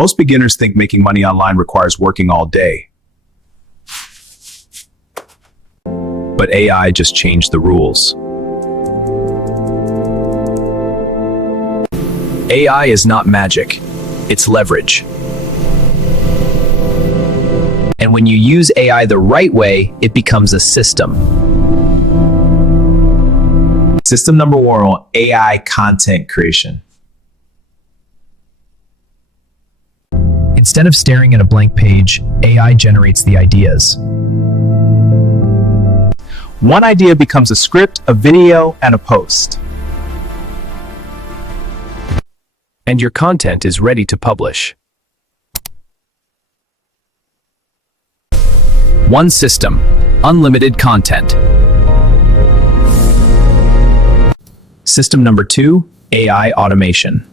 Most beginners think making money online requires working all day. But AI just changed the rules. AI is not magic, it's leverage. And when you use AI the right way, it becomes a system. System number 1, AI content creation. Instead of staring at a blank page, AI generates the ideas. One idea becomes a script, a video, and a post. And your content is ready to publish. One system, unlimited content. System number 2, AI automation.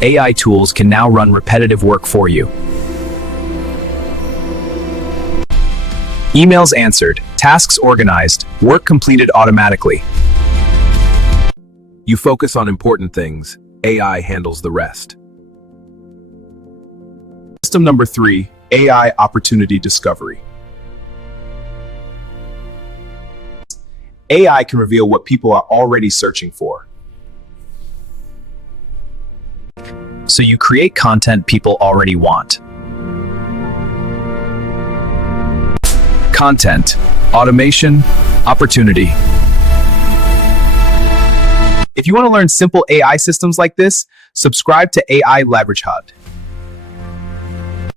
AI tools can now run repetitive work for you. Emails answered, tasks organized, work completed automatically. You focus on important things, AI handles the rest. System number 3, AI opportunity discovery. AI can reveal what people are already searching for. So you create content people already want. Content, automation, opportunity. If you want to learn simple AI systems like this, subscribe to AI Leverage Hub.